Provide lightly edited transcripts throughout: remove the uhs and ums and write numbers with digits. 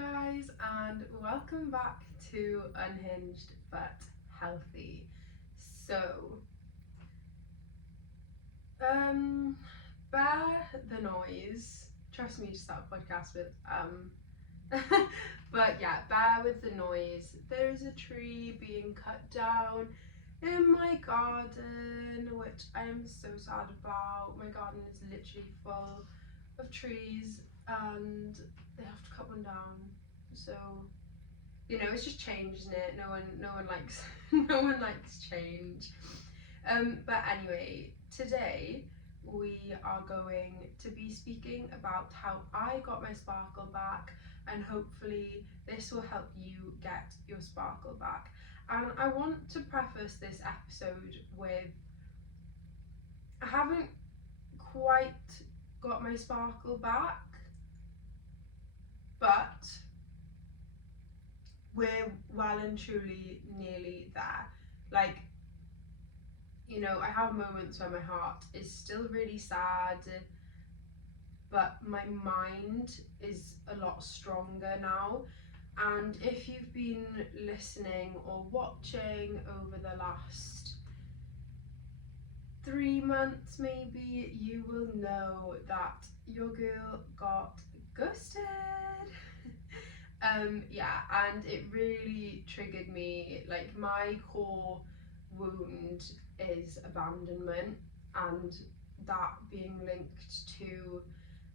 guys, and welcome back to Unhinged but Healthy. So, bear the noise. Trust me to start a podcast with but yeah, bear with the noise. There is a tree being cut down in my garden, which I am so sad about. My garden is literally full of trees and they have to cut one down. So, it's just change, isn't it? No one likes no one likes change. But anyway, today we are going to be speaking about how I got my sparkle back, and hopefully this will help you get your sparkle back. And I want to preface this episode with, I haven't quite got my sparkle back, but we're well and truly nearly there. Like, I have moments where my heart is still really sad, but my mind is a lot stronger now. And if you've been listening or watching over the last 3 months maybe, you will know that your girl got ghosted. Yeah, and it really triggered me. Like, my core wound is abandonment, and that being linked to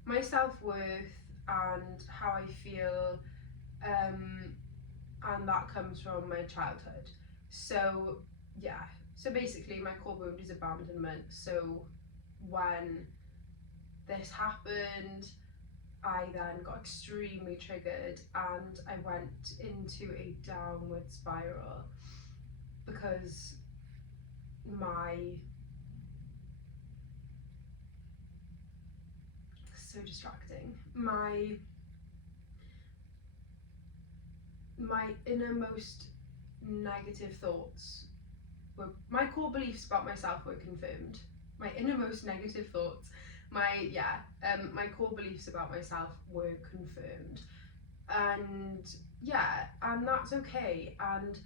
my self-worth and how I feel, and that comes from my childhood. So yeah, so basically my core wound is abandonment. So when this happened, I then got extremely triggered and I went into a downward spiral because so distracting. My innermost negative thoughts were, my core beliefs about myself were confirmed. My innermost negative thoughts, my core beliefs about myself were confirmed. And yeah, and that's okay. And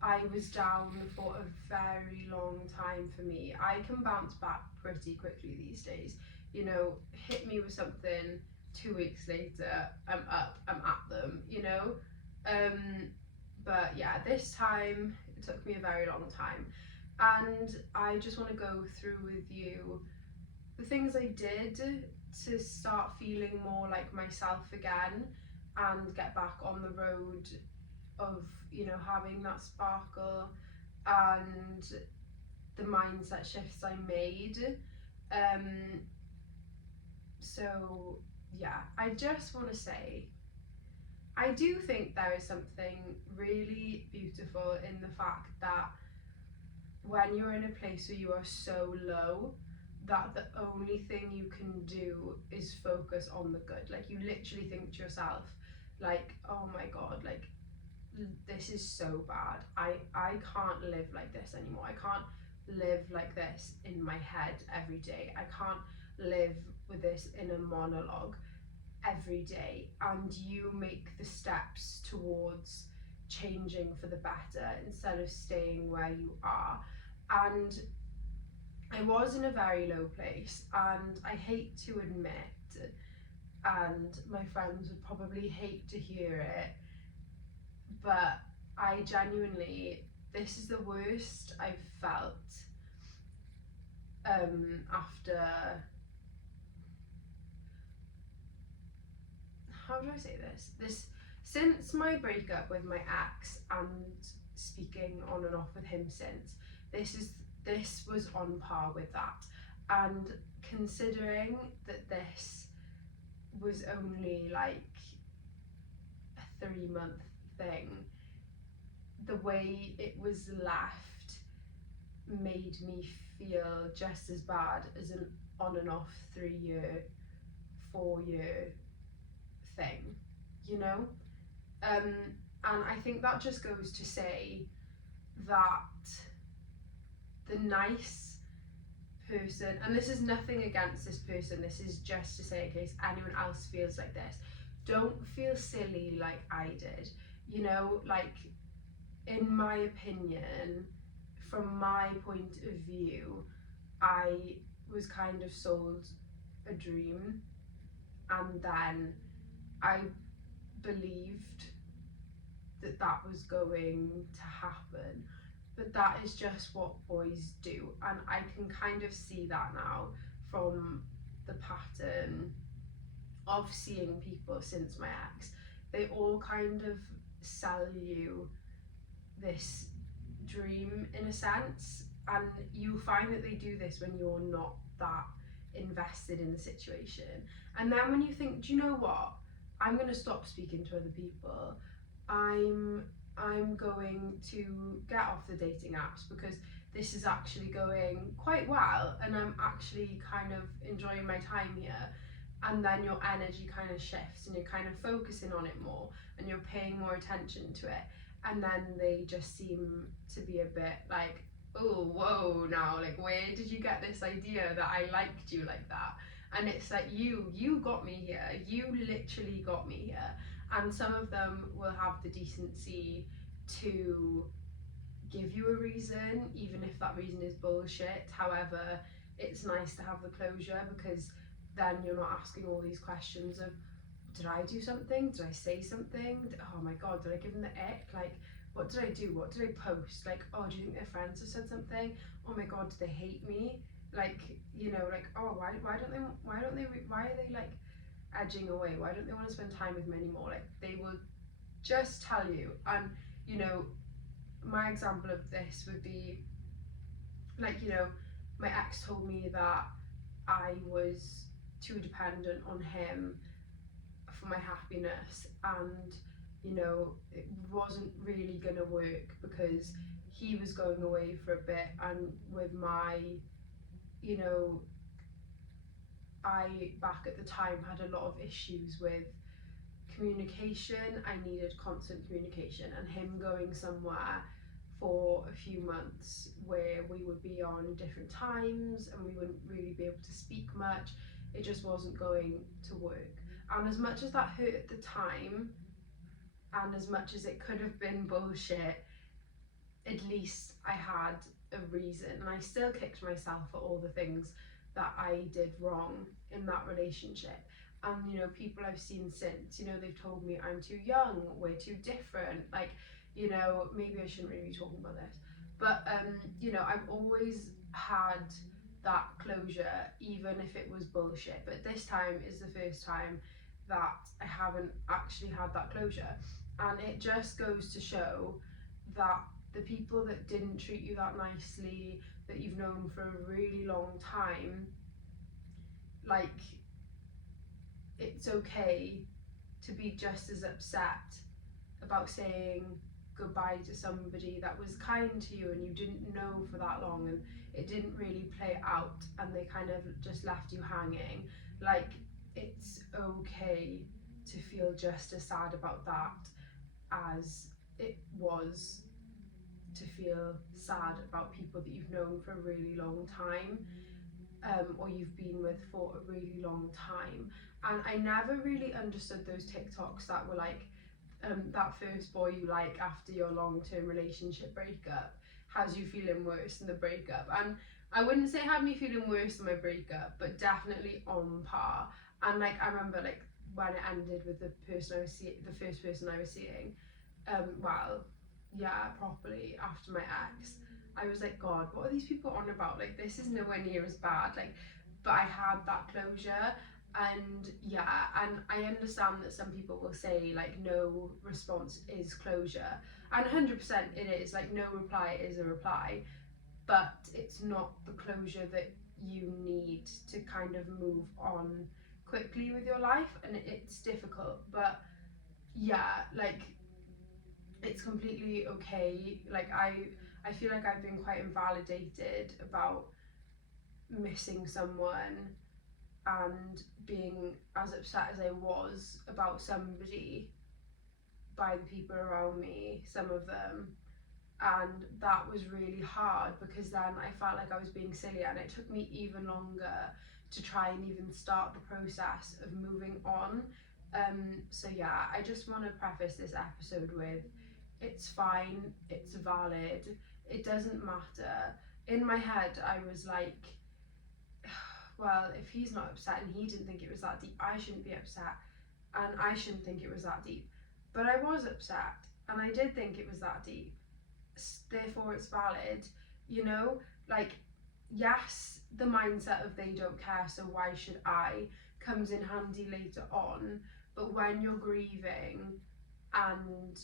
I was down for a very long time for me. I can bounce back pretty quickly these days. Hit me with something, 2 weeks later, I'm up, I'm at them, But yeah, this time, it took me a very long time. And I just want to go through with you the things I did to start feeling more like myself again and get back on the road of, having that sparkle, and the mindset shifts I made. So yeah, I just want to say, I do think there is something really beautiful in the fact that when you're in a place where you are so low, that the only thing you can do is focus on the good. Like, you literally think to yourself, like, oh my god, like, this is so bad. I can't live like this anymore. I can't live like this in my head every day. I can't live with this inner monologue every day. And you make the steps towards changing for the better instead of staying where you are. And I was in a very low place, and I hate to admit, and my friends would probably hate to hear it, but I genuinely, this is the worst I've felt after, how do I say this, since my breakup with my ex, and speaking on and off with him since, this was on par with that. And considering that this was only like a 3-month thing, the way it was left made me feel just as bad as an on and off 3-year, 4-year thing, and I think that just goes to say that the nice person, and this is nothing against this person, this is just to say in case anyone else feels like this, don't feel silly like I did. You know, like, in my opinion, from my point of view, I was kind of sold a dream, and then I believed that that was going to happen. But that is just what boys do, and I can kind of see that now from the pattern of seeing people since my ex. They all kind of sell you this dream in a sense, and you find that they do this when you're not that invested in the situation. And then when you think, do you know what, I'm going to stop speaking to other people, i'm I'm going to get off the dating apps because this is actually going quite well and I'm actually kind of enjoying my time here. And then your energy kind of shifts and you're kind of focusing on it more and you're paying more attention to it, and then they just seem to be a bit like, oh, whoa, now, like, where did you get this idea that I liked you like that? And it's like, you got me here, you literally got me here. And some of them will have the decency to give you a reason, even if that reason is bullshit. However, it's nice to have the closure because then you're not asking all these questions of, did I do something? Did I say something? Oh my god, did I give them the ick? Like, what did I do? What did I post? Like, oh, do you think their friends have said something? Oh my god, do they hate me? Like, you know, like, oh, why are they like edging away? Why don't they want to spend time with me anymore? Like, they will just tell you. And, you know, my example of this would be, like, you know, my ex told me that I was too dependent on him for my happiness, and you know it wasn't really gonna work because he was going away for a bit, and with my, you know, I back at the time had a lot of issues with communication. I needed constant communication, and him going somewhere for a few months where we would be on different times and we wouldn't really be able to speak much, it just wasn't going to work. And as much as that hurt at the time, and as much as it could have been bullshit, at least I had a reason. And I still kicked myself for all the things that I did wrong in that relationship. And you know, people I've seen since, you know, they've told me I'm too young, we're too different. Like, you know, maybe I shouldn't really be talking about this, but you know, I've always had that closure, even if it was bullshit. But this time is the first time that I haven't actually had that closure, and it just goes to show that the people that didn't treat you that nicely, that you've known for a really long time, like, it's okay to be just as upset about saying goodbye to somebody that was kind to you and you didn't know for that long and it didn't really play out and they kind of just left you hanging. Like, it's okay to feel just as sad about that as it was to feel sad about people that you've known for a really long time, or you've been with for a really long time. And I never really understood those TikToks that were like, that first boy you like after your long-term relationship breakup has you feeling worse than the breakup. And I wouldn't say it had me feeling worse than my breakup, but definitely on par. And like, I remember like when it ended with the person I was seeing, the first person I was seeing, well, yeah, properly after my ex, I was like, God, what are these people on about? Like, this is nowhere near as bad. Like, but I had that closure. And yeah, and I understand that some people will say like no response is closure, and 100% it is. Like, no reply is a reply, but it's not the closure that you need to kind of move on quickly with your life. And it's difficult, but yeah, like, it's completely okay. Like, I feel like I've been quite invalidated about missing someone and being as upset as I was about somebody by the people around me, some of them. And that was really hard because then I felt like I was being silly, and it took me even longer to try and even start the process of moving on So yeah, I just want to preface this episode with it's fine, it's valid, it doesn't matter. In my head, I was like, well, if he's not upset and he didn't think it was that deep, I shouldn't be upset and I shouldn't think it was that deep. But I was upset and I did think it was that deep. Therefore, it's valid, you know? Like, yes, the mindset of they don't care, so why should I comes in handy later on. But when you're grieving and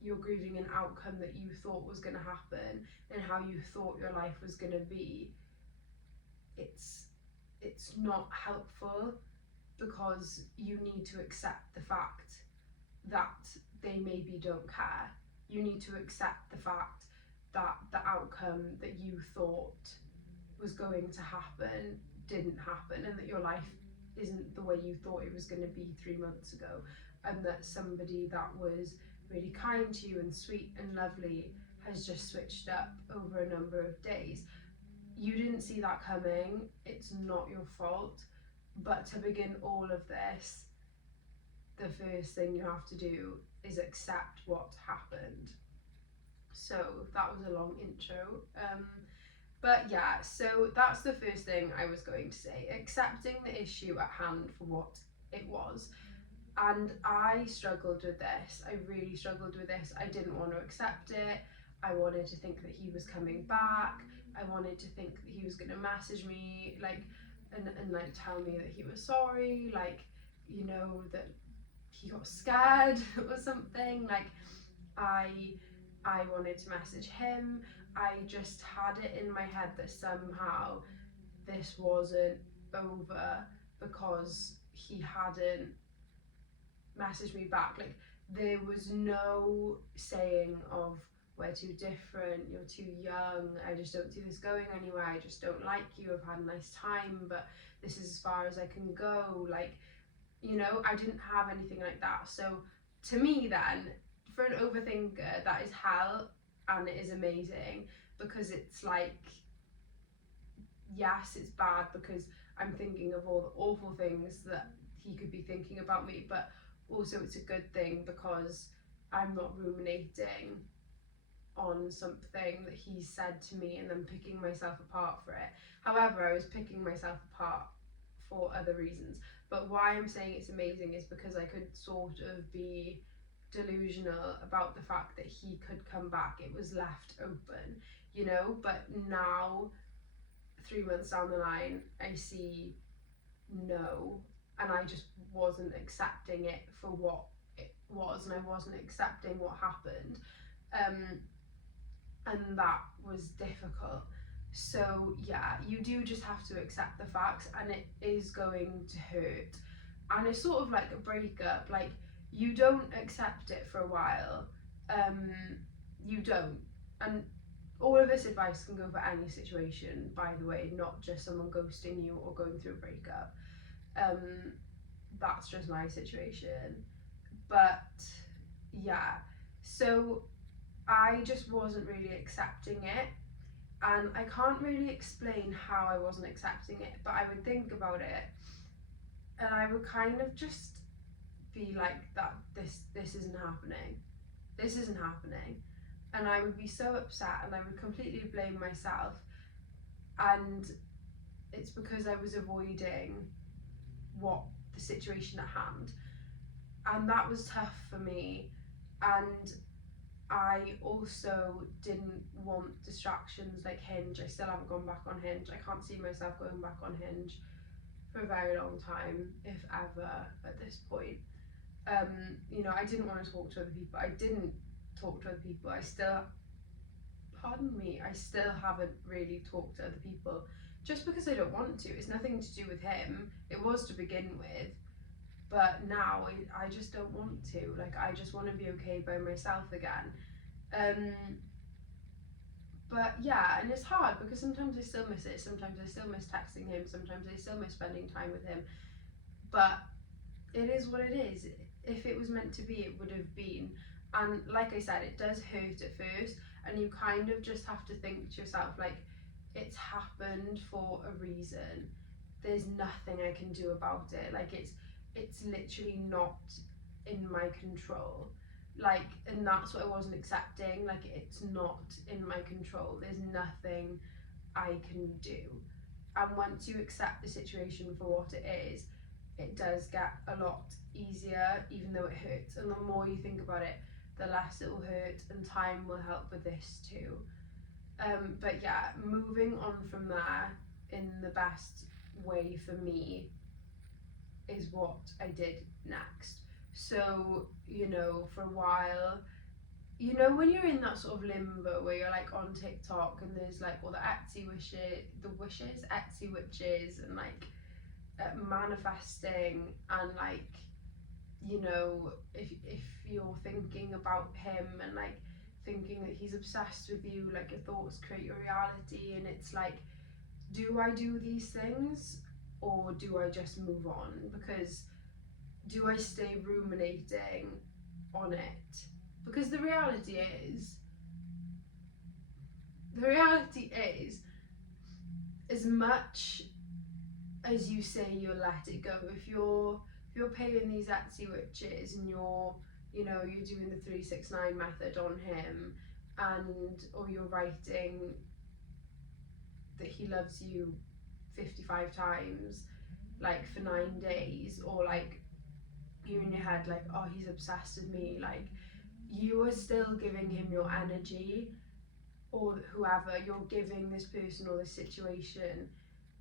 you're grieving an outcome that you thought was going to happen and how you thought your life was going to be, it's not helpful, because you need to accept the fact that they maybe don't care. You need to accept the fact that the outcome that you thought was going to happen didn't happen, and that your life isn't the way you thought it was going to be 3 months ago, and that somebody that was really kind to you and sweet and lovely has just switched up over a number of days. You didn't see that coming, it's not your fault. But to begin all of this, the first thing you have to do is accept what happened. So that was a long intro. But yeah, so that's the first thing I was going to say. Accepting the issue at hand for what it was. And I struggled with this. I really struggled with this. I didn't want to accept it. I wanted to think that he was coming back. I wanted to think that he was going to message me, like, and like tell me that he was sorry, like, you know, that he got scared or something. Like, I wanted to message him. I just had it in my head that somehow this wasn't over because he hadn't messaged me back. Like, there was no saying of we're too different, you're too young, I just don't see this going anywhere, I just don't like you, I've had a nice time, but this is as far as I can go. Like, you know, I didn't have anything like that. So to me then, for an overthinker, that is hell, and it is amazing, because it's like, yes, it's bad because I'm thinking of all the awful things that he could be thinking about me, but also it's a good thing because I'm not ruminating on something that he said to me and then picking myself apart for it. However, I was picking myself apart for other reasons. But why I'm saying it's amazing is because I could sort of be delusional about the fact that he could come back. It was left open, you know? But now, 3 months down the line, I see no, and I just wasn't accepting it for what it was, and I wasn't accepting what happened. And that was difficult. So yeah, you do just have to accept the facts, and it is going to hurt. And it's sort of like a breakup. Like, you don't accept it for a while. You don't. And all of this advice can go for any situation, by the way, not just someone ghosting you or going through a breakup. That's just my situation. But yeah, so I just wasn't really accepting it, and I can't really explain how I wasn't accepting it, but I would think about it and I would kind of just be like, that this isn't happening. This isn't happening. And I would be so upset and I would completely blame myself, and it's because I was avoiding what the situation at hand, and that was tough for me. And I also didn't want distractions like Hinge. I still haven't gone back on Hinge. I can't see myself going back on Hinge for a very long time, if ever, at this point. You know, I didn't want to talk to other people. I didn't talk to other people. I still haven't really talked to other people, just because I don't want to. It's nothing to do with him. It was to begin with, but now I just don't want to. Like, I just want to be okay by myself again. But yeah, and it's hard because sometimes I still miss it. Sometimes I still miss texting him. Sometimes I still miss spending time with him. But it is what it is. If it was meant to be, it would have been. And like I said, it does hurt at first, and you kind of just have to think to yourself, like, it's happened for a reason. There's nothing I can do about it. Like, it's literally not in my control. Like, and that's what I wasn't accepting. Like, it's not in my control. There's nothing I can do. And once you accept the situation for what it is, it does get a lot easier, even though it hurts. And the more you think about it, the less it will hurt, and time will help with this too. But yeah, moving on from there in the best way for me is what I did next. So, you know, for a while, you know, when you're in that sort of limbo where you're like on TikTok and there's like all the Etsy witches, and like manifesting, and like, you know, if you're thinking about him and like thinking that he's obsessed with you, like your thoughts create your reality, and it's like, do I do these things or do I just move on? Because do I stay ruminating on it? Because the reality is, as much as you say you'll let it go, if you're paying these Etsy witches and you're, you know, you're doing the 369 method on him, and or you're writing that he loves you 55 times like for 9 days, or like you're in your head like, oh, he's obsessed with me, like you are still giving him your energy, or whoever you're giving this person or this situation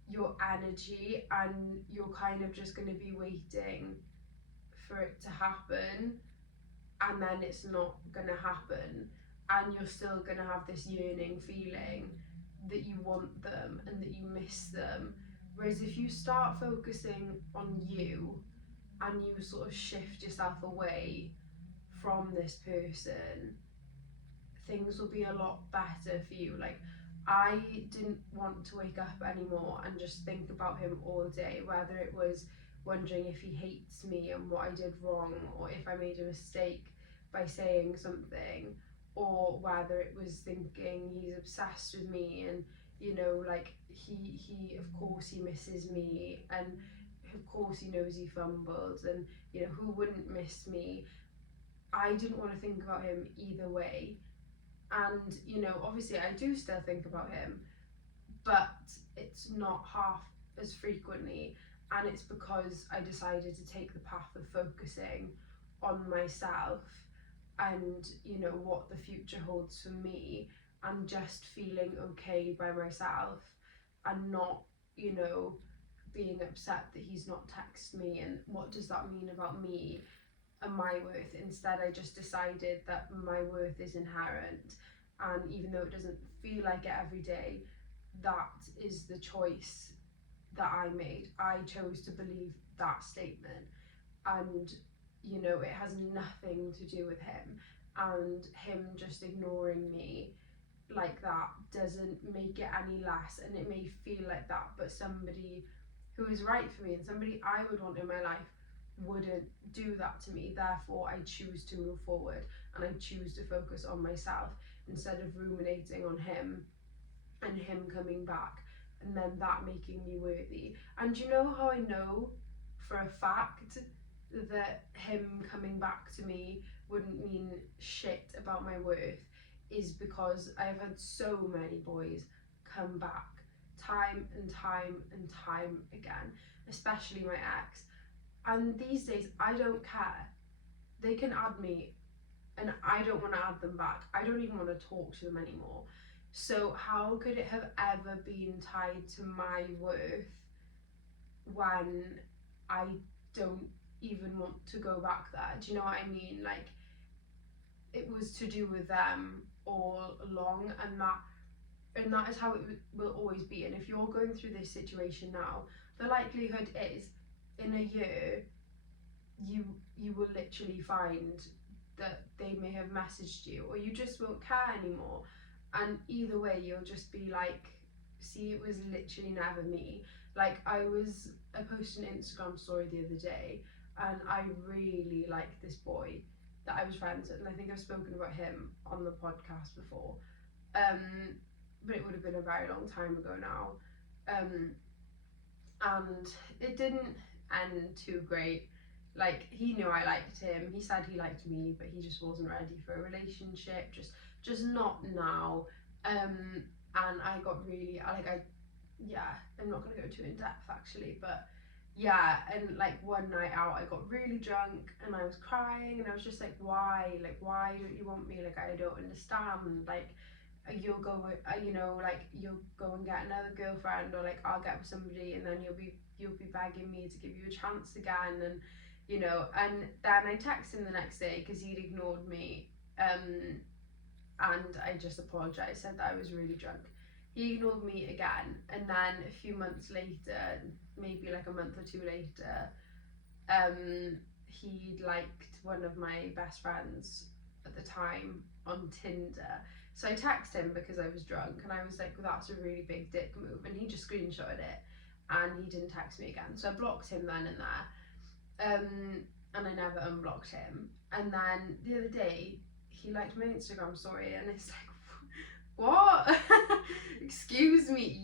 your energy, and you're kind of just going to be waiting for it to happen, and then it's not going to happen, and you're still going to have this yearning feeling that you want them and that you miss them. Whereas if you start focusing on you and you sort of shift yourself away from this person, things will be a lot better for you. Like, I didn't want to wake up anymore and just think about him all day, whether it was wondering if he hates me and what I did wrong, or if I made a mistake by saying something, or whether it was thinking he's obsessed with me, and you know, like he of course he misses me, and of course he knows he fumbled, and you know, who wouldn't miss me. I didn't want to think about him either way. And you know, obviously I do still think about him, but it's not half as frequently, and it's because I decided to take the path of focusing on myself, and you know, what the future holds for me, and just feeling okay by myself, and not, you know, being upset that he's not texted me and what does that mean about me and my worth. Instead, I just decided that my worth is inherent, and even though it doesn't feel like it every day, that is the choice that I made. I chose to believe that statement, and you know, it has nothing to do with him, and him just ignoring me like that doesn't make it any less. And it may feel like that, but somebody who is right for me and somebody I would want in my life wouldn't do that to me. Therefore, I choose to move forward, and I choose to focus on myself instead of ruminating on him and him coming back, and then that making me worthy. And you know how I know for a fact that him coming back to me wouldn't mean shit about my worth, is because I've had so many boys come back time and time and time again, especially my ex. And these days, I don't care. They can add me, and I don't want to add them back. I don't even want to talk to them anymore. So, how could it have ever been tied to my worth when I don't even want to go back there? Do you know what I mean? Like, it was to do with them all along, and that is how it will always be. And if you're going through this situation now, the likelihood is in a year you will literally find that they may have messaged you, or you just won't care anymore. And either way, you'll just be like, see, it was literally never me. Like, I posted an Instagram story the other day, and I really liked this boy that I was friends with, and I think I've spoken about him on the podcast before, but it would have been a very long time ago now, and it didn't end too great. like he knew I liked him, he said he liked me, but he just wasn't ready for a relationship, just not now. And I got really, yeah, I'm not gonna go too in depth actually, but yeah, and like one night out I got really drunk and I was crying and I was just like, why don't you want me, like I don't understand, like you'll go you know, like you'll go and get another girlfriend, or like I'll get with somebody and then you'll be begging me to give you a chance again, and you know. And then I texted him the next day because he'd ignored me, and I just apologized, said that I was really drunk. He ignored me again, and then a few months later, maybe like a month or two later, he liked one of my best friends at the time on Tinder. So I texted him because I was drunk and I was like, well, that's a really big dick move, and he just screenshotted it and he didn't text me again. So I blocked him then and there. And I never unblocked him. And then the other day he liked my Instagram story and it's like, what? Excuse me,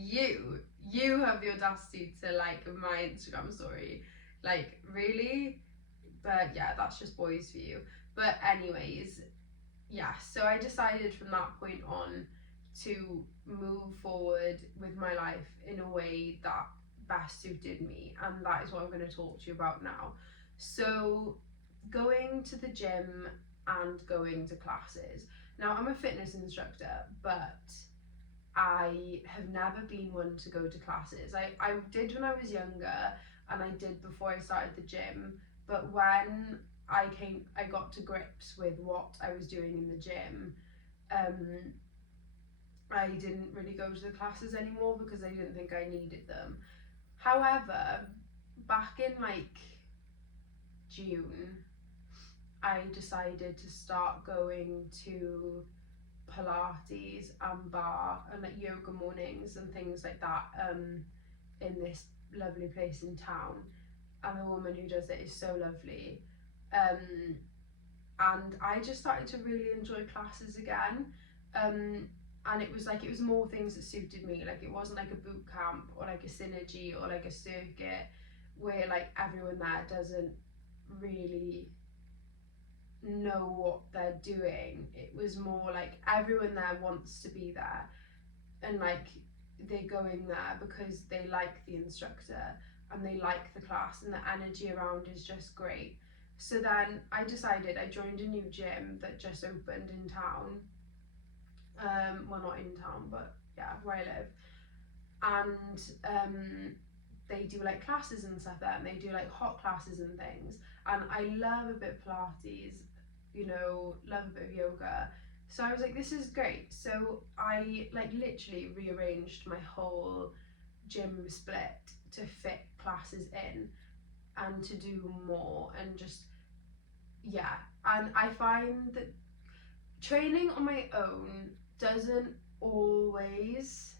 you have the audacity to like my Instagram story, like really? But yeah, that's just boys for you. But anyways, yeah, so I decided from that point on to move forward with my life in a way that best suited me, and that is what I'm going to talk to you about now. So going to the gym and going to classes. Now I'm a fitness instructor, but I have never been one to go to classes. I did when I was younger and I did before I started the gym, but when I got to grips with what I was doing in the gym, I didn't really go to the classes anymore because I didn't think I needed them. However, back in like June, I decided to start going to Pilates and bar and like yoga mornings and things like that, in this lovely place in town, and the woman who does it is so lovely, and I just started to really enjoy classes again, and it was more things that suited me. Like it wasn't like a boot camp or like a synergy or like a circuit where like everyone there doesn't really know what they're doing. It was more like everyone there wants to be there, and like they're going there because they like the instructor and they like the class and the energy around is just great. So then I decided, I joined a new gym that just opened in town, well not in town but yeah, where I live, and they do like classes and stuff there, and they do like hot classes and things, and I love a bit of Pilates, you know, love a bit of yoga. So I was like, this is great. So I like literally rearranged my whole gym split to fit classes in and to do more, and just yeah. And I find that training on my own doesn't always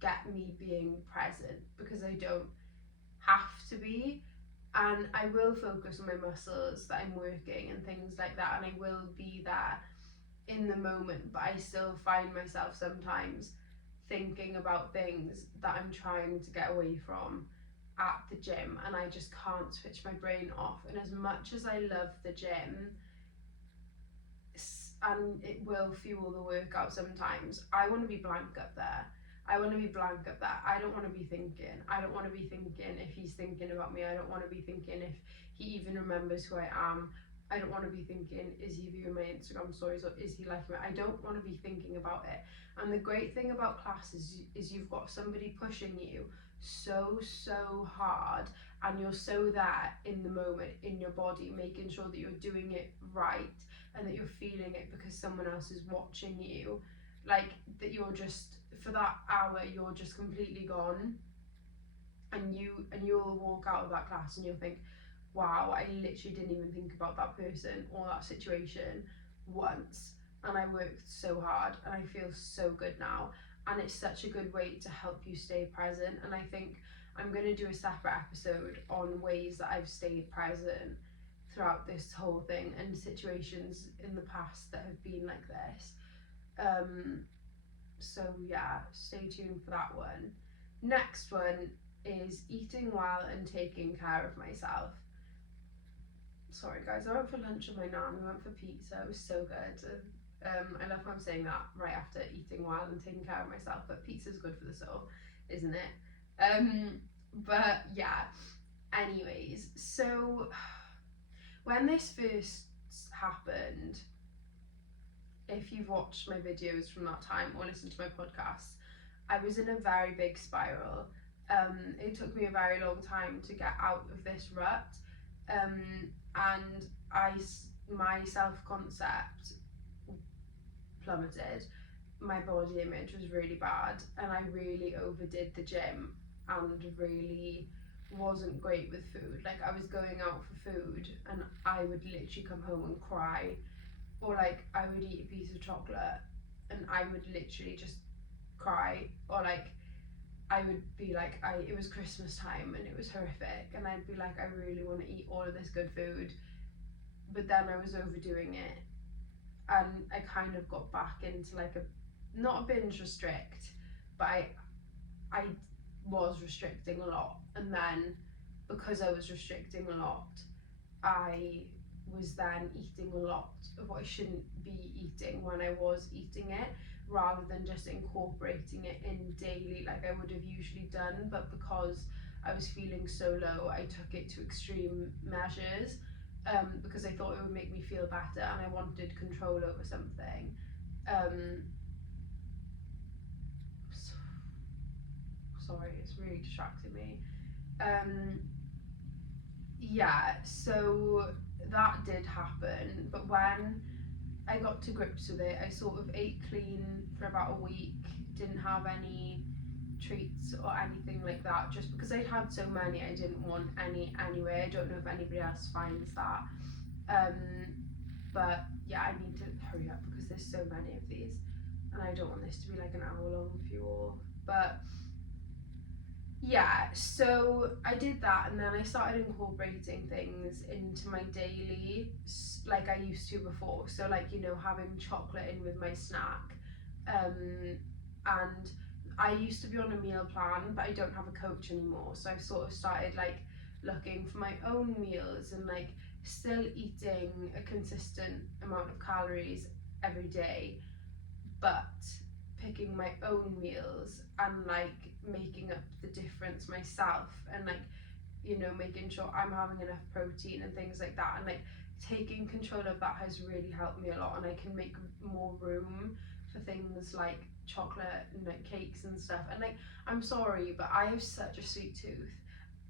get me being present, because I don't have to be, and I will focus on my muscles that I'm working and things like that, and I will be there in the moment, but I still find myself sometimes thinking about things that I'm trying to get away from at the gym, and I just can't switch my brain off. And as much as I love the gym and it will fuel the workout sometimes, I want to be blank up there. I want to be blank up there. I don't want to be thinking. I don't want to be thinking if he's thinking about me. I don't want to be thinking if he even remembers who I am. I don't want to be thinking, is he viewing my Instagram stories or is he liking it? I don't want to be thinking about it. And the great thing about classes is you've got somebody pushing you so hard, and you're so there in the moment, in your body, making sure that you're doing it right and that you're feeling it because someone else is watching you. Like that you're just, for that hour, you're just completely gone, and you'll walk out of that class and you'll think, wow, I literally didn't even think about that person or that situation once, and I worked so hard and I feel so good now. And it's such a good way to help you stay present. And I think I'm going to do a separate episode on ways that I've stayed present throughout this whole thing and situations in the past that have been like this. So yeah, stay tuned for that one. Next one is eating well and taking care of myself. Sorry guys, I went for lunch with my nan. We went for pizza. It was so good. I love how I'm saying that right after eating well and taking care of myself. But pizza's good for the soul, isn't it? But yeah. Anyways, so when this first happened, if you've watched my videos from that time or listened to my podcasts, I was in a very big spiral. It took me a very long time to get out of this rut, and my self-concept plummeted. My body image was really bad, and I really overdid the gym and really wasn't great with food. Like, I was going out for food and I would literally come home and cry, or like I would eat a piece of chocolate and I would literally just cry, or like I would be like, it was Christmas time and it was horrific, and I'd be like, I really want to eat all of this good food, but then I was overdoing it, and I kind of got back into like not a binge restrict, but I was restricting a lot, and then because I was restricting a lot, I was then eating a lot of what I shouldn't be eating when I was eating it, rather than just incorporating it in daily like I would have usually done. But because I was feeling so low, I took it to extreme measures, because I thought it would make me feel better and I wanted control over something. Sorry, it's really distracting me. Yeah, so that did happen, but when I got to grips with it, I sort of ate clean for about a week, didn't have any treats or anything like that, just because I'd had so many, I didn't want any anyway. I don't know if anybody else finds that. But yeah, I need to hurry up because there's so many of these and I don't want this to be like an hour long for you all. But yeah, so I did that, and then I started incorporating things into my daily like I used to before. So like, you know, having chocolate in with my snack, and I used to be on a meal plan, but I don't have a coach anymore, so I've sort of started like looking for my own meals and like still eating a consistent amount of calories every day, but picking my own meals and like making up the difference myself, and like, you know, making sure I'm having enough protein and things like that, and like taking control of that has really helped me a lot, and I can make more room for things like chocolate and like cakes and stuff. And like, I'm sorry, but I have such a sweet tooth,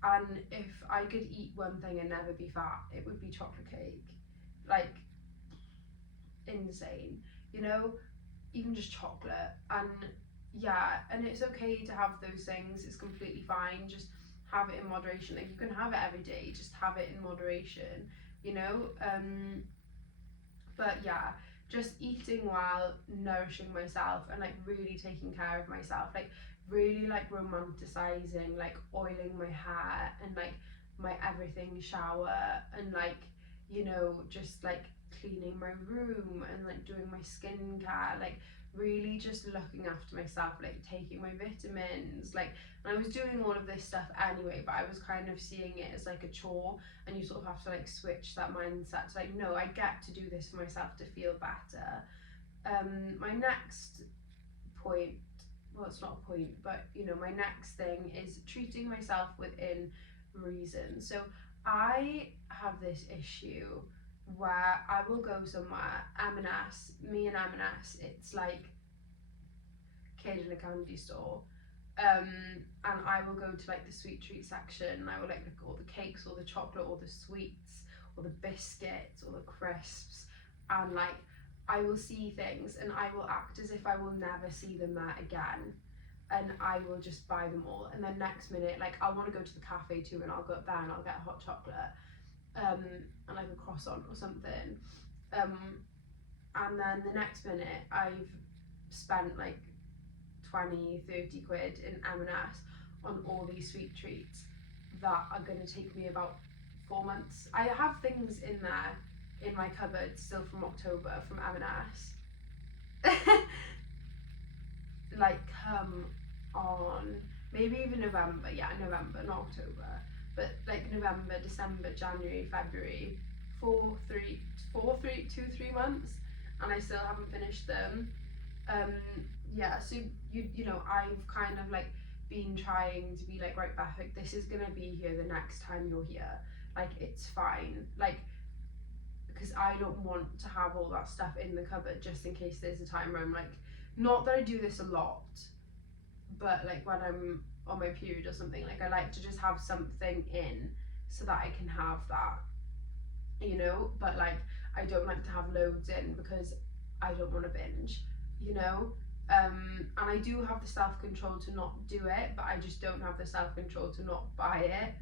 and if I could eat one thing and never be fat, it would be chocolate cake. Like, insane, you know, even just chocolate. And yeah, and it's okay to have those things, it's completely fine, just have it in moderation. Like, you can have it every day, just have it in moderation, you know. But yeah, just eating well, nourishing myself, and like really taking care of myself, like really like romanticizing like oiling my hair and like my everything shower, and like, you know, just like cleaning my room and like doing my skincare, like really just looking after myself, like taking my vitamins, like, and I was doing all of this stuff anyway, but I was kind of seeing it as like a chore, and you sort of have to like switch that mindset to like, no, I get to do this for myself to feel better. My next point, well, it's not a point, but you know, my next thing is treating myself within reason. So I have this issue where I will go somewhere, M&S, me and M&S, it's like kid in a candy store, and I will go to like the sweet treat section, and I will like look at all the cakes, all the chocolate, all the sweets, all the biscuits, all the crisps, and like I will see things and I will act as if I will never see them there again, and I will just buy them all, and then next minute like I want to go to the cafe too, and I'll go up there and I'll get a hot chocolate, and like a croissant or something, and then the next minute I've spent like 20-30 quid in M&S on all these sweet treats that are going to take me about 4 months. I have things in there in my cupboard still from October from M&S. Like, come on. maybe even November, November, not October, but like November, December, January, February, 2, 3 months, and I still haven't finished them. So you know, I've kind of like been trying to be like, right, Beth, like this is gonna be here the next time you're here, like it's fine, like, because I don't want to have all that stuff in the cupboard just in case there's a time where I'm like, not that I do this a lot, but like when I'm on my period or something, like I like to just have something in so that I can have that, you know, but like I don't like to have loads in because I don't want to binge, you know. And I do have the self-control to not do it, but I just don't have the self-control to not buy it.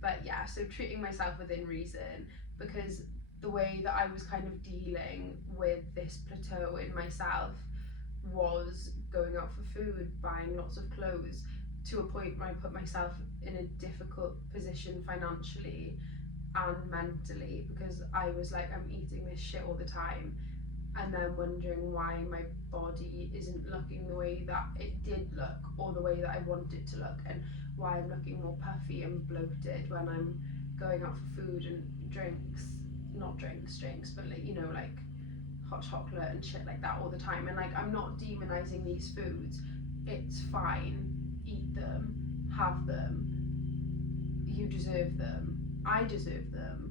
But yeah, so treating myself within reason, because the way that I was kind of dealing with this plateau in myself was going out for food, buying lots of clothes, to a point where I put myself in a difficult position financially and mentally, because I was like, I'm eating this shit all the time, and then wondering why my body isn't looking the way that it did look or the way that I want it to look, and why I'm looking more puffy and bloated when I'm going out for food and drinks, not drinks, but like, you know, like hot chocolate and shit like that all the time. And like, I'm not demonizing these foods, it's fine, eat them, have them, you deserve them, I deserve them,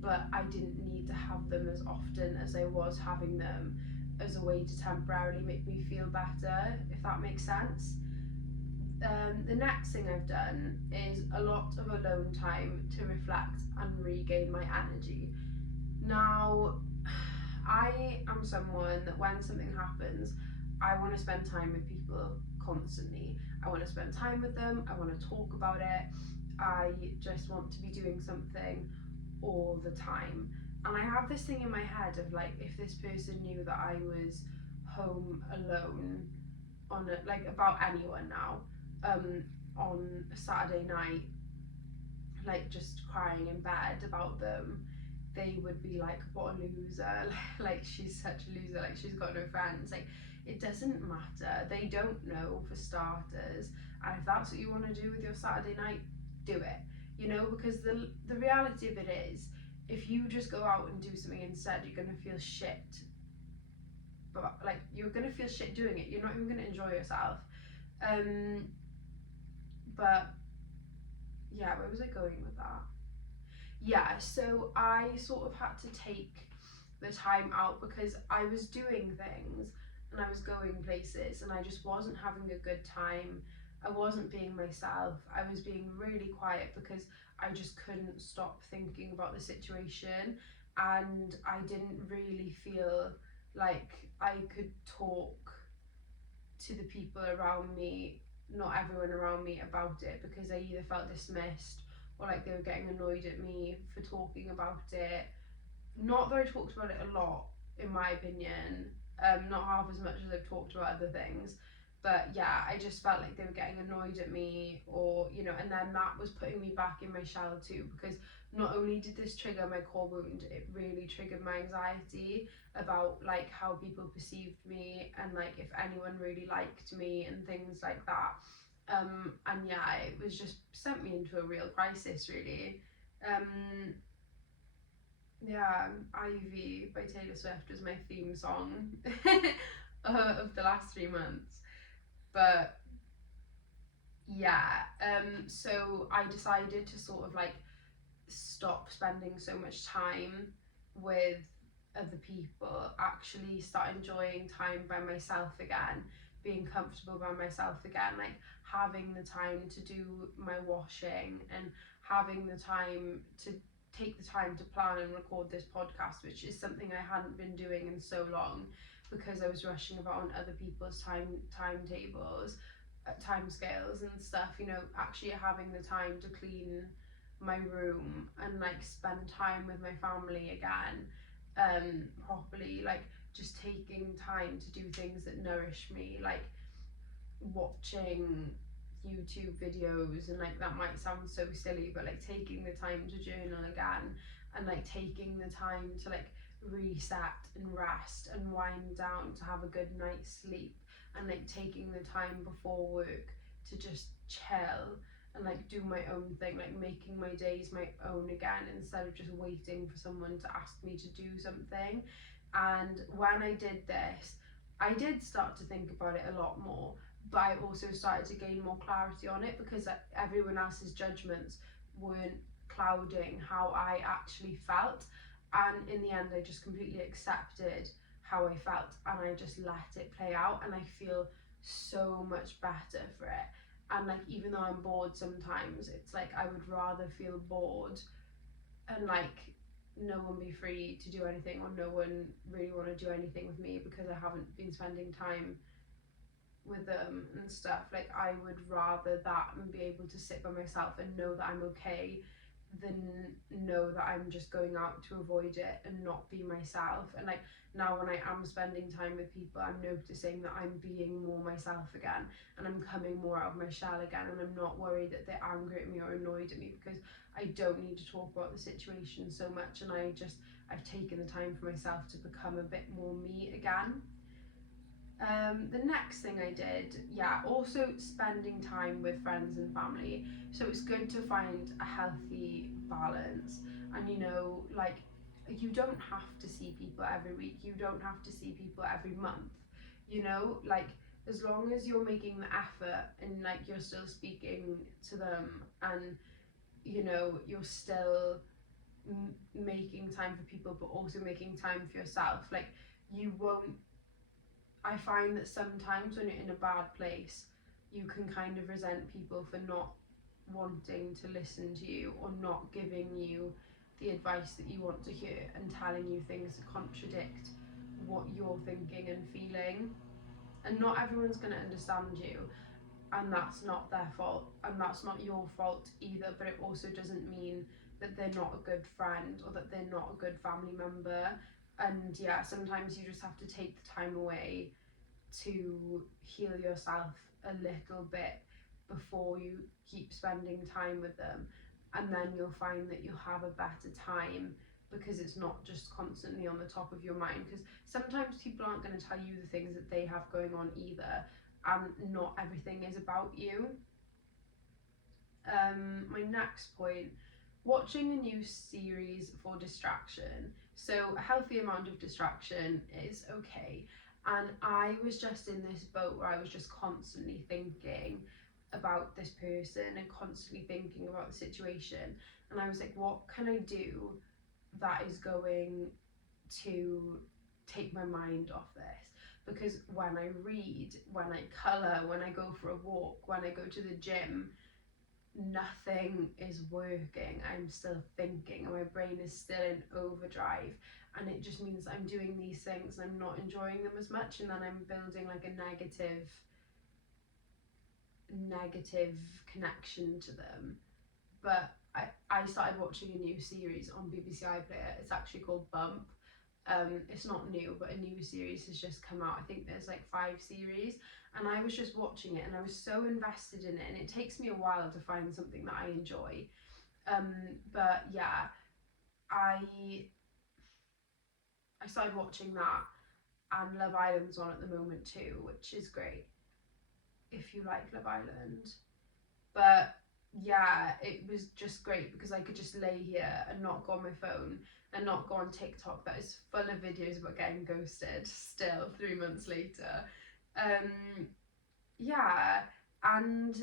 but I didn't need to have them as often as I was having them as a way to temporarily make me feel better, if that makes sense. The next thing I've done is a lot of alone time to reflect and regain my energy. Now, I am someone that when something happens, I want to spend time with people constantly. I want to spend time with them, I want to talk about it, I just want to be doing something all the time. And I have this thing in my head of like, if this person knew that I was home alone on a, like about anyone now, on a Saturday night, like just crying in bed about them, they would be like, what a loser, like she's such a loser, like she's got no friends. Like, it doesn't matter, they don't know, for starters, and if that's what you want to do with your Saturday night, do it, you know, because the reality of it is, if you just go out and do something instead, you're gonna feel shit, but like you're gonna feel shit doing it, you're not even gonna enjoy yourself. But yeah, where was I going with that? Yeah, so I sort of had to take the time out because I was doing things and I was going places and I just wasn't having a good time. I wasn't being myself. I was being really quiet because I just couldn't stop thinking about the situation, and I didn't really feel like I could talk to the people around me, not everyone around me, about it, because I either felt dismissed or like they were getting annoyed at me for talking about it. Not that I talked about it a lot, in my opinion, not half as much as I've talked about other things. But yeah, I just felt like they were getting annoyed at me, or you know, and then that was putting me back in my shell too, because not only did this trigger my core wound, it really triggered my anxiety about like how people perceived me and like if anyone really liked me and things like that. And yeah, it was just sent me into a real crisis, really. Um, yeah, Ivy by Taylor Swift was my theme song of the last 3 months. But yeah, so I decided to sort of like stop spending so much time with other people, actually start enjoying time by myself again, being comfortable by myself again, like having the time to do my washing and having the time to take the time to plan and record this podcast, which is something I hadn't been doing in so long because I was rushing about on other people's timetables, time scales and stuff, you know, actually having the time to clean my room and like spend time with my family again, properly, like just taking time to do things that nourish me, like watching YouTube videos, and like that might sound so silly, but like taking the time to journal again, and like taking the time to like reset and rest and wind down to have a good night's sleep, and like taking the time before work to just chill and like do my own thing, like making my days my own again instead of just waiting for someone to ask me to do something. And when I did this, I did start to think about it a lot more, but I also started to gain more clarity on it because everyone else's judgments weren't clouding how I actually felt. And in the end, I just completely accepted how I felt and I just let it play out, and I feel so much better for it. And like, even though I'm bored sometimes, it's like I would rather feel bored and like no one be free to do anything, or no one really want to do anything with me because I haven't been spending time with them and stuff. Like, I would rather that and be able to sit by myself and know that I'm okay than know that I'm just going out to avoid it and not be myself. And like, now when I am spending time with people, I'm noticing that I'm being more myself again, and I'm coming more out of my shell again, and I'm not worried that they're angry at me or annoyed at me because I don't need to talk about the situation so much, and I've taken the time for myself to become a bit more me again. The next thing I did, yeah, also spending time with friends and family. So it's good to find a healthy balance. And like, you don't have to see people every week, you don't have to see people every month, like, as long as you're making the effort and like you're still speaking to them, and you're still making time for people but also making time for yourself, like, you won't. I find that sometimes when you're in a bad place, you can kind of resent people for not wanting to listen to you or not giving you the advice that you want to hear and telling you things that contradict what you're thinking and feeling. And not everyone's going to understand you, and that's not their fault, and that's not your fault either, but it also doesn't mean that they're not a good friend or that they're not a good family member. And yeah, sometimes you just have to take the time away to heal yourself a little bit before you keep spending time with them, and then you'll find that you'll have a better time because it's not just constantly on the top of your mind, because sometimes people aren't going to tell you the things that they have going on either, and not everything is about you. My next point, watching a new series for distraction. So a healthy amount of distraction is okay. And I was just in this boat where I was just constantly thinking about this person and constantly thinking about the situation. And I was like, what can I do that is going to take my mind off this? Because when I read, when I colour, when I go for a walk, when I go to the gym, nothing is working. I'm still thinking, and my brain is still in overdrive, and it just means I'm doing these things and I'm not enjoying them as much, and then I'm building like a negative connection to them. But I started watching a new series on BBC iPlayer. It's actually called Bump. It's not new, but a new series has just come out. I think there's like 5 series, and I was just watching it and I was so invested in it, and it takes me a while to find something that I enjoy. But yeah, I started watching that, and Love Island's on at the moment too, which is great if you like Love Island. But yeah, it was just great because I could just lay here and not go on my phone and not go on TikTok that is full of videos about getting ghosted still 3 months later. Yeah, and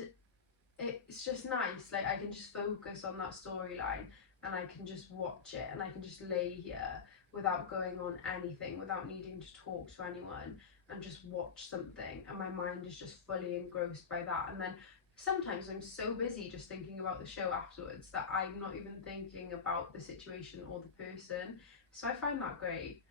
it's just nice. Like, I can just focus on that storyline and I can just watch it and I can just lay here without going on anything, without needing to talk to anyone, and just watch something, and my mind is just fully engrossed by that. And then sometimes I'm so busy just thinking about the show afterwards that I'm not even thinking about the situation or the person. So I find that great.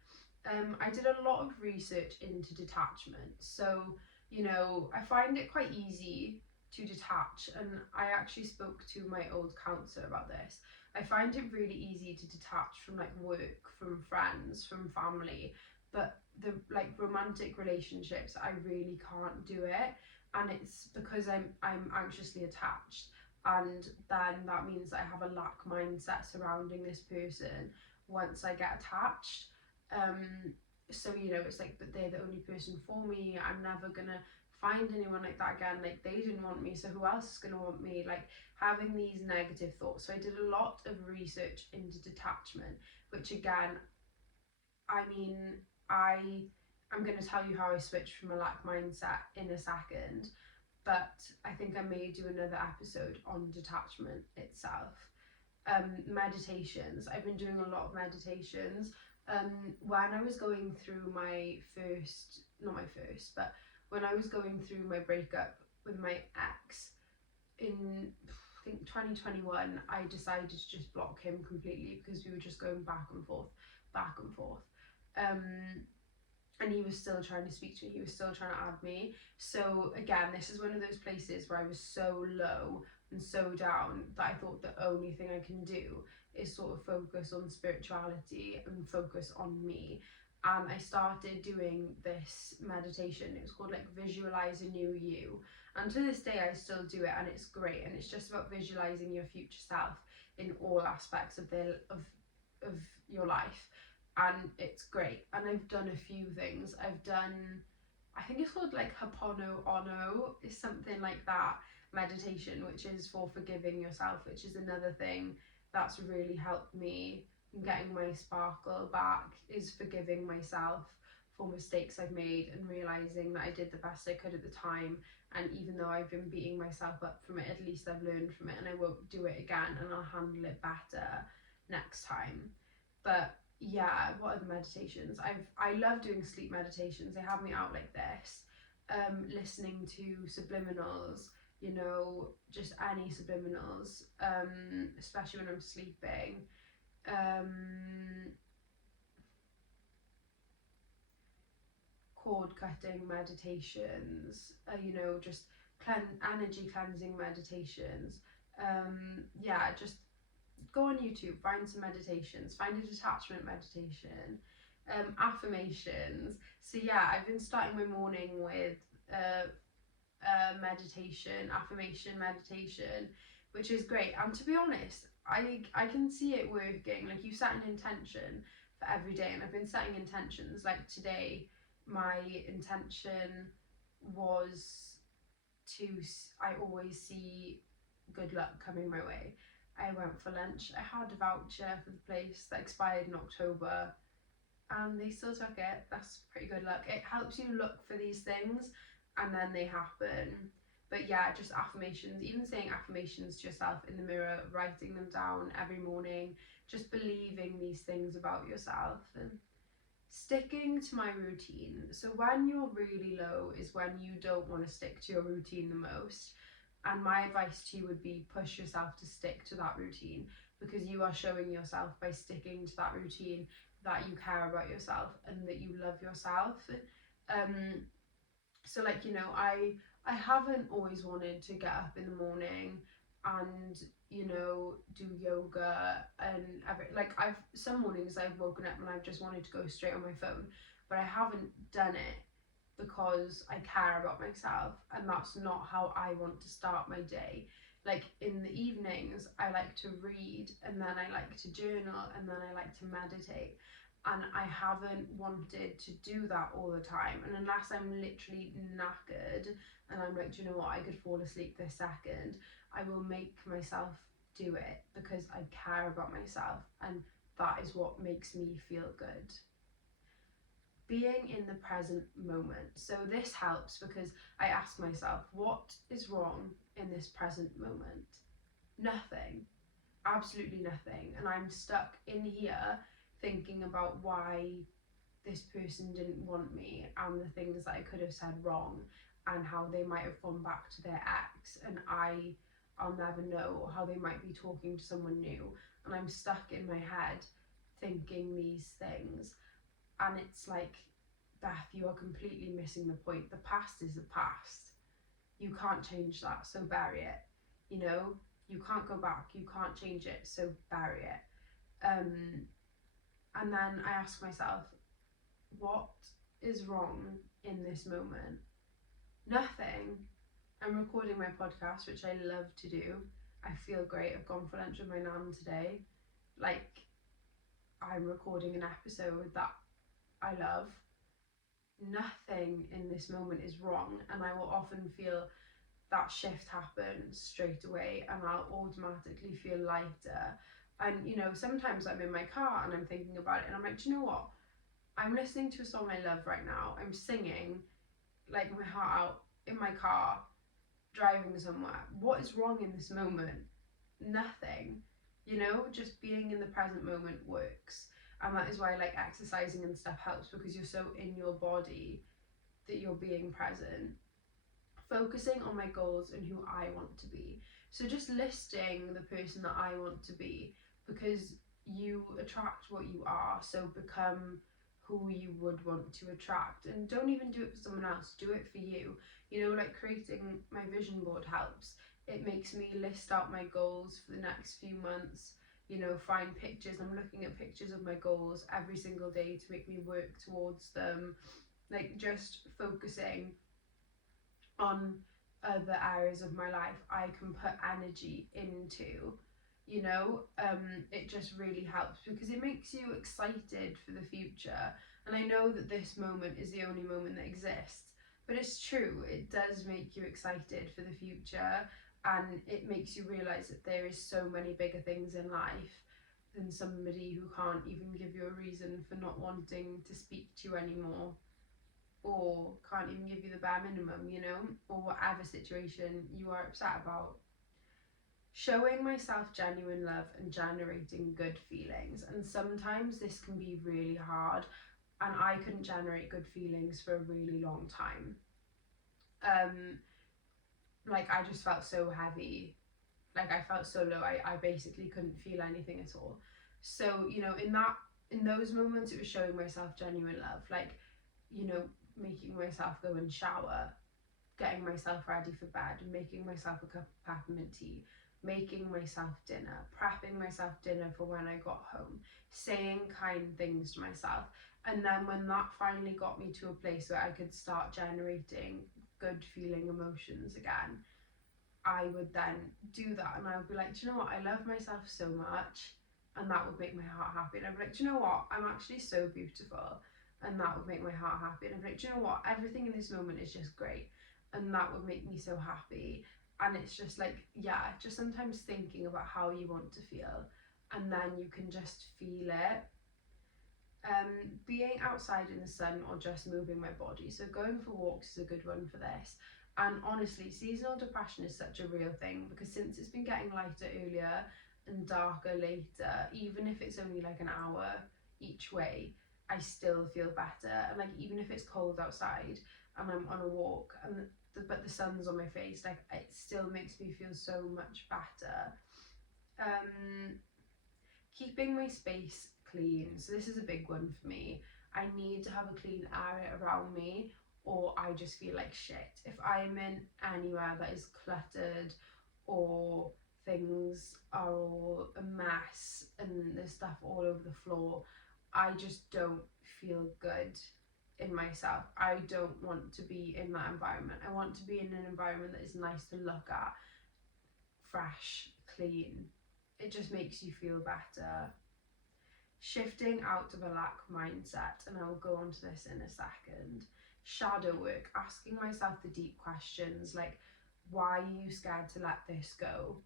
I did a lot of research into detachment. So, I find it quite easy to detach, and I actually spoke to my old counsellor about this. I find it really easy to detach from like work, from friends, from family, but the like romantic relationships, I really can't do it, and it's because I'm anxiously attached, and then that means that I have a lack mindset surrounding this person once I get attached. So it's like, but they're the only person for me. I'm never gonna find anyone like that again. Like, they didn't want me, so who else is going to want me? Like, having these negative thoughts. So I did a lot of research into detachment, which again, I mean, I'm going to tell you how I switched from a lack mindset in a second, but I think I may do another episode on detachment itself. Meditations. I've been doing a lot of meditations. When I was going through my first, not my first, but when I was going through my breakup with my ex in, I think 2021, I decided to just block him completely because we were just going back and forth, back and forth. And he was still trying to speak to me, he was still trying to add me. So again, this is one of those places where I was so low and so down that I thought the only thing I can do is sort of focus on spirituality and focus on me. And I started doing this meditation. It was called like Visualize a New You. And to this day, I still do it, and it's great. And it's just about visualizing your future self in all aspects of your life, and it's great. And I've done a few things. I've done, I think it's called like Hopono Ono, is something like that, meditation, which is for forgiving yourself, which is another thing that's really helped me in getting my sparkle back, is forgiving myself for mistakes I've made and realizing that I did the best I could at the time. And even though I've been beating myself up from it, at least I've learned from it, and I won't do it again, and I'll handle it better next time. But yeah, what are the meditations? I love doing sleep meditations. They have me out like this, listening to subliminals, you know, just any subliminals, especially when I'm sleeping. Cord cutting meditations, you know, just energy cleansing meditations. Yeah, just go on YouTube, find some meditations, find a detachment meditation, affirmations. So yeah, I've been starting my morning with affirmation meditation, which is great. And to be honest, I can see it working. Like, you set an intention for every day, and I've been setting intentions. Like today, my intention was to, I always see good luck coming my way. I went for lunch. I had a voucher for the place that expired in October, and they still took it. That's pretty good luck. It helps you look for these things, and then they happen. But yeah, just affirmations, even saying affirmations to yourself in the mirror, writing them down every morning, just believing these things about yourself, and sticking to my routine. So when you're really low is when you don't want to stick to your routine the most. And my advice to you would be, push yourself to stick to that routine, because you are showing yourself by sticking to that routine that you care about yourself and that you love yourself. So like, you know, I haven't always wanted to get up in the morning and, you know, do yoga and like, I've some mornings I've woken up and I've just wanted to go straight on my phone, but I haven't done it because I care about myself, and that's not how I want to start my day. Like, in the evenings, I like to read, and then I like to journal, and then I like to meditate. And I haven't wanted to do that all the time. And unless I'm literally knackered and I'm like, do you know what, I could fall asleep this second, I will make myself do it because I care about myself, and that is what makes me feel good. Being in the present moment. So this helps because I ask myself, what is wrong in this present moment? Nothing. Absolutely nothing. And I'm stuck in here thinking about why this person didn't want me, and the things that I could have said wrong, and how they might have gone back to their ex, and I'll never know how they might be talking to someone new. And I'm stuck in my head thinking these things. And it's like, Beth, you are completely missing the point. The past is the past. You can't change that, so bury it. You know, you can't go back, you can't change it, so bury it. And then I ask myself, what is wrong in this moment? Nothing. I'm recording my podcast, which I love to do. I feel great. I've gone for lunch with my nan today. Like, I'm recording an episode that I love. nothing in this moment is wrong, and I will often feel that shift happen straight away, and I'll automatically feel lighter. And sometimes I'm in my car and I'm thinking about it, and I'm like, do you know what? I'm listening to a song I love right now. I'm singing like my heart out in my car, driving somewhere. What is wrong in this moment? Nothing. Just being in the present moment works. And that is why like exercising and stuff helps, because you're so in your body that you're being present. Focusing on my goals and who I want to be. So just listing the person that I want to be, because you attract what you are. So become who you would want to attract, and don't even do it for someone else, do it for you. Like creating my vision board helps. It makes me list out my goals for the next few months, find pictures. I'm looking at pictures of my goals every single day to make me work towards them. Like just focusing on other areas of my life I can put energy into. It just really helps, because it makes you excited for the future. And I know that this moment is the only moment that exists, but it's true, it does make you excited for the future, and it makes you realize that there is so many bigger things in life than somebody who can't even give you a reason for not wanting to speak to you anymore, or can't even give you the bare minimum, or whatever situation you are upset about. Showing myself genuine love and generating good feelings. And sometimes this can be really hard, and I couldn't generate good feelings for a really long time. Like I just felt so heavy. Like I felt so low. I basically couldn't feel anything at all. So, in those moments it was showing myself genuine love. Like, making myself go and shower, getting myself ready for bed, making myself a cup of peppermint tea, making myself dinner, prepping myself dinner for when I got home, saying kind things to myself. And then when that finally got me to a place where I could start generating good feeling emotions again, I would then do that, and I would be like, do you know what? I love myself so much, and that would make my heart happy. And I'd be like, do you know what? I'm actually so beautiful, and that would make my heart happy. And I'd be like, do you know what? Everything in this moment is just great, and that would make me so happy. And it's just like, yeah, just sometimes thinking about how you want to feel, and then you can just feel it. Being outside in the sun or just moving my body. So going for walks is a good one for this. And honestly, seasonal depression is such a real thing, because since it's been getting lighter earlier and darker later, even if it's only like an hour each way, I still feel better. And like even if it's cold outside and I'm on a walk and but the sun's on my face, like it still makes me feel so much better. Keeping my space clean. So this is a big one for me. I need to have a clean area around me, or I just feel like shit. If I'm in anywhere that is cluttered, or things are all a mess and there's stuff all over the floor, I just don't feel good in myself. I don't want to be in that environment. I want to be in an environment that is nice to look at, fresh, clean. It just makes you feel better. Shifting out of a lack mindset, and I will go on to this in a second. Shadow work, asking myself the deep questions like, why are you scared to let this go?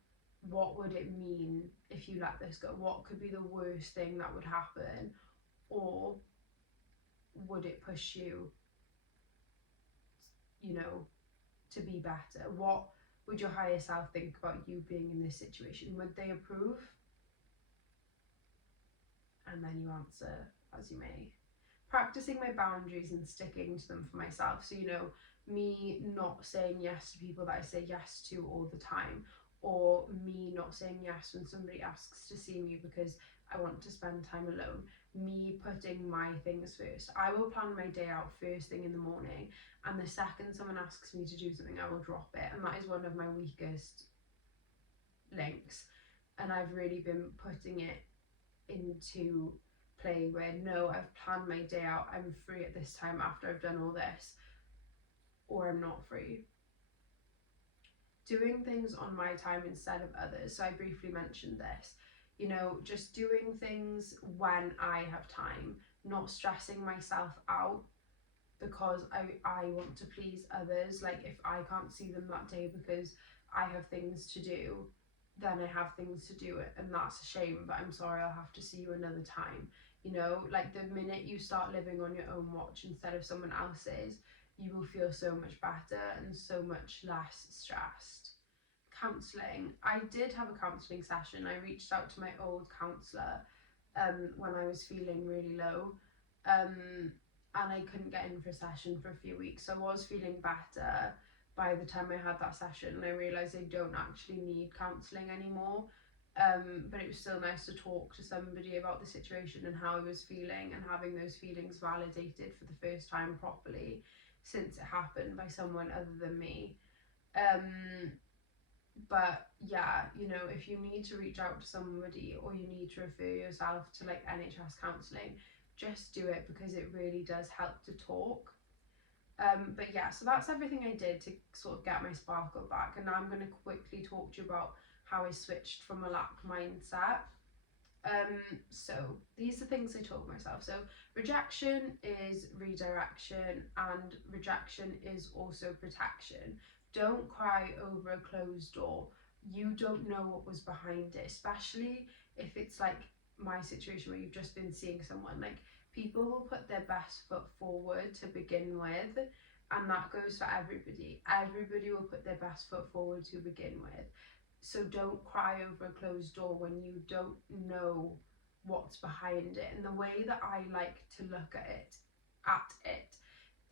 What would it mean if you let this go? What could be the worst thing that would happen? Or would it push you, to be better? What would your higher self think about you being in this situation? Would they approve? And then you answer as you may. Practicing my boundaries and sticking to them for myself. So, me not saying yes to people that I say yes to all the time, or me not saying yes when somebody asks to see me because I want to spend time alone. Me putting my things first. I will plan my day out first thing in the morning, and the second someone asks me to do something, I will drop it. And that is one of my weakest links. And I've really been putting it into play where, no, I've planned my day out, I'm free at this time after I've done all this, or I'm not free. Doing things on my time instead of others. So I briefly mentioned this, just doing things when I have time, not stressing myself out because I want to please others. Like if I can't see them that day because I have things to do, then I have things to do it, and that's a shame, but I'm sorry, I'll have to see you another time. You know, like the minute you start living on your own watch instead of someone else's, you will feel so much better and so much less stressed. Counselling. I did have a counselling session. I reached out to my old counsellor when I was feeling really low, and I couldn't get in for a session for a few weeks. So I was feeling better by the time I had that session, and I realised I don't actually need counselling anymore. But it was still nice to talk to somebody about the situation and how I was feeling, and having those feelings validated for the first time properly since it happened by someone other than me. But yeah, you know, if you need to reach out to somebody or you need to refer yourself to like NHS counselling, just do it, because it really does help to talk. But yeah, so that's everything I did to sort of get my sparkle back, and now I'm going to quickly talk to you about how I switched from a lack mindset. So these are things I told myself. So rejection is redirection, and rejection is also protection. Don't cry over a closed door. You don't know what was behind it, especially if it's like my situation where you've just been seeing someone. Like, people will put their best foot forward to begin with, and that goes for everybody. Everybody will put their best foot forward to begin with. So don't cry over a closed door when you don't know what's behind it. And the way that I like to look at it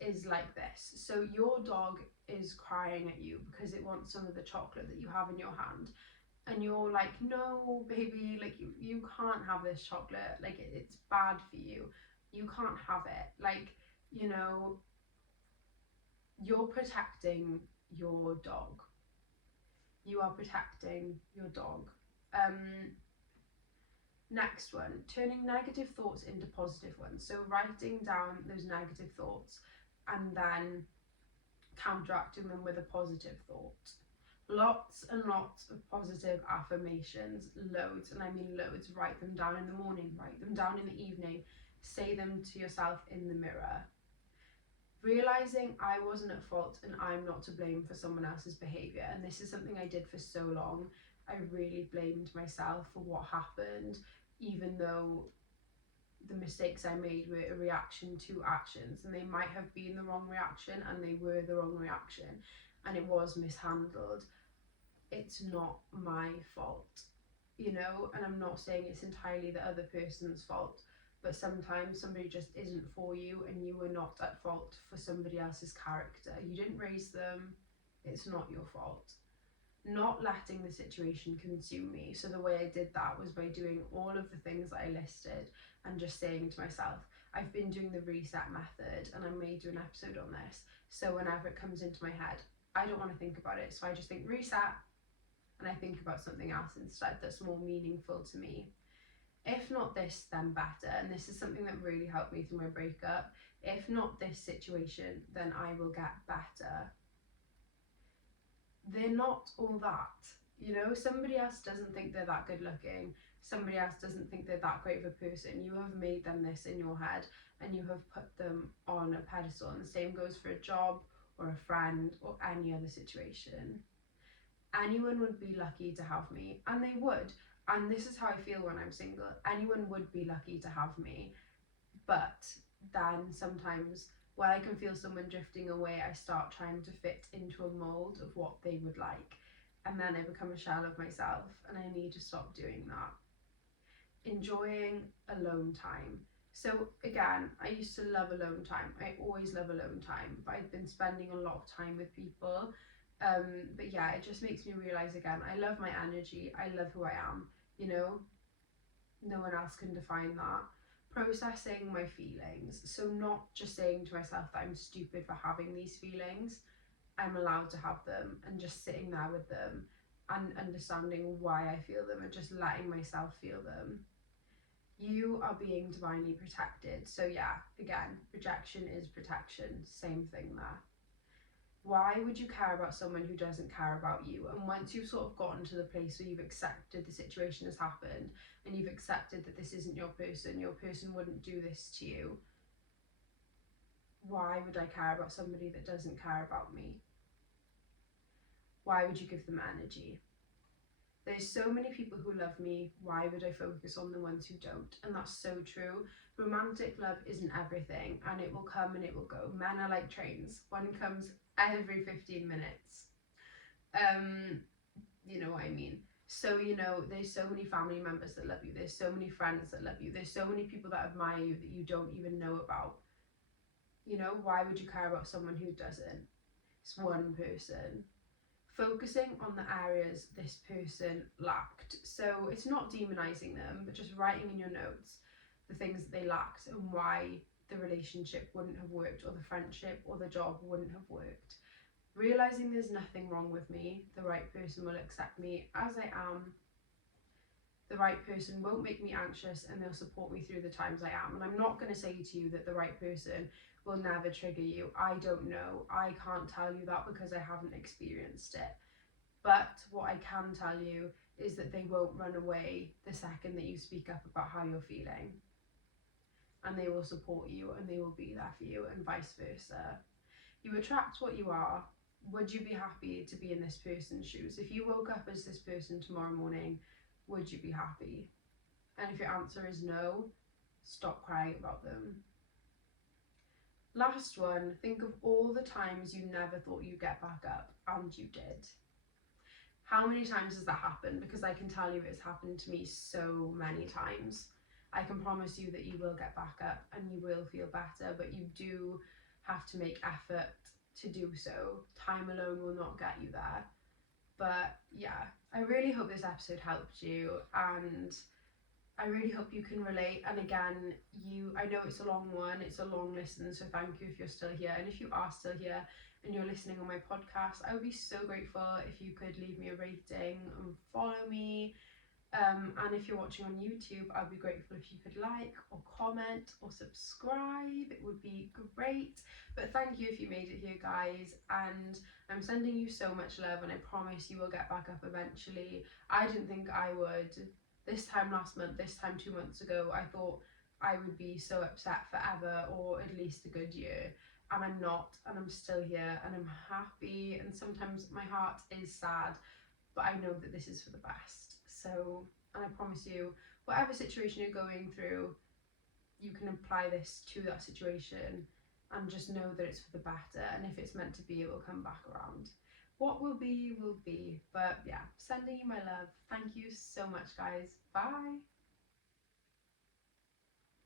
is like this. So your dog is crying at you because it wants some of the chocolate that you have in your hand, and you're like, no baby, like you can't have this chocolate, like it's bad for you, you can't have it. Like, you know, you're protecting your dog. You are protecting your dog. Next one, turning negative thoughts into positive ones. So writing down those negative thoughts and then counteracting them with a positive thought. Lots and lots of positive affirmations, loads, and I mean loads. Write them down in the morning, write them down in the evening, say them to yourself in the mirror. Realising I wasn't at fault and I'm not to blame for someone else's behaviour. And this is something I did for so long. I really blamed myself for what happened, even though the mistakes I made were a reaction to actions, and they might have been the wrong reaction, and they were the wrong reaction, and it was mishandled. It's not my fault, you know, and I'm not saying it's entirely the other person's fault, but sometimes somebody just isn't for you, and you were not at fault for somebody else's character. You didn't raise them, it's not your fault. Not letting the situation consume me. So the way I did that was by doing all of the things that I listed and just saying to myself, I've been doing the reset method, and I may do an episode on this. So whenever it comes into my head, I don't want to think about it. So I just think reset, and I think about something else instead that's more meaningful to me. If not this, then better. And this is something that really helped me through my breakup. If not this situation, then I will get better. They're not all that. You know, somebody else doesn't think they're that good looking. Somebody else doesn't think they're that great of a person. You have made them this in your head, and you have put them on a pedestal. And the same goes for a job or a friend or any other situation. Anyone would be lucky to have me, and they would. And this is how I feel when I'm single. Anyone would be lucky to have me, but then sometimes when I can feel someone drifting away, I start trying to fit into a mold of what they would like, and then I become a shell of myself, and I need to stop doing that. Enjoying alone time. So again, I used to love alone time. I always love alone time, but I've been spending a lot of time with people. But yeah, it just makes me realise again, I love my energy, I love who I am, you know, no one else can define that. Processing my feelings, so not just saying to myself that I'm stupid for having these feelings, I'm allowed to have them, and just sitting there with them and understanding why I feel them and just letting myself feel them. You are being divinely protected. So yeah, again, rejection is protection, same thing there. Why would you care about someone who doesn't care about you? And once you've sort of gotten to the place where you've accepted the situation has happened, and you've accepted that this isn't your person wouldn't do this to you, why would I care about somebody that doesn't care about me? Why would you give them energy? There's so many people who love me, why would I focus on the ones who don't? And that's so true. Romantic love isn't everything, and it will come and it will go. Men are like trains, one comes every 15 minutes. You know what I mean? So, you know, there's so many family members that love you, there's so many friends that love you, there's so many people that admire you that you don't even know about. You know, why would you care about someone who doesn't? It's one person. Focusing on the areas this person lacked. So it's not demonizing them, but just writing in your notes the things that they lacked and why the relationship wouldn't have worked, or the friendship or the job wouldn't have worked. Realizing there's nothing wrong with me, the right person will accept me as I am. The right person won't make me anxious, and they'll support me through the times I am. And I'm not going to say to you that the right person will never trigger you. I don't know. I can't tell you that because I haven't experienced it. But what I can tell you is that they won't run away the second that you speak up about how you're feeling. And they will support you and they will be there for you, and vice versa. You attract what you are. Would you be happy to be in this person's shoes? If you woke up as this person tomorrow morning, would you be happy? And if your answer is no, stop crying about them. Last one, think of all the times you never thought you'd get back up, and you did. How many times has that happened? Because I can tell you it's happened to me so many times. I can promise you that you will get back up and you will feel better, but you do have to make effort to do so. Time alone will not get you there. But yeah, I really hope this episode helped you, and I really hope you can relate. And again, I know it's a long one, it's a long listen, so thank you if you're still here. And if you are still here and you're listening on my podcast, I would be so grateful if you could leave me a rating and follow me. And if you're watching on YouTube, I'd be grateful if you could like or comment or subscribe. It would be great. But thank you if you made it here, guys. And I'm sending you so much love, and I promise you will get back up eventually. I didn't think I would. This time last month, this time 2 months ago, I thought I would be so upset forever, or at least a good year. And I'm not, and I'm still here, and I'm happy. And sometimes my heart is sad, but I know that this is for the best. So, and I promise you, whatever situation you're going through, you can apply this to that situation and just know that it's for the better. And if it's meant to be, it will come back around. What will be, will be. But yeah, sending you my love. Thank you so much, guys. Bye.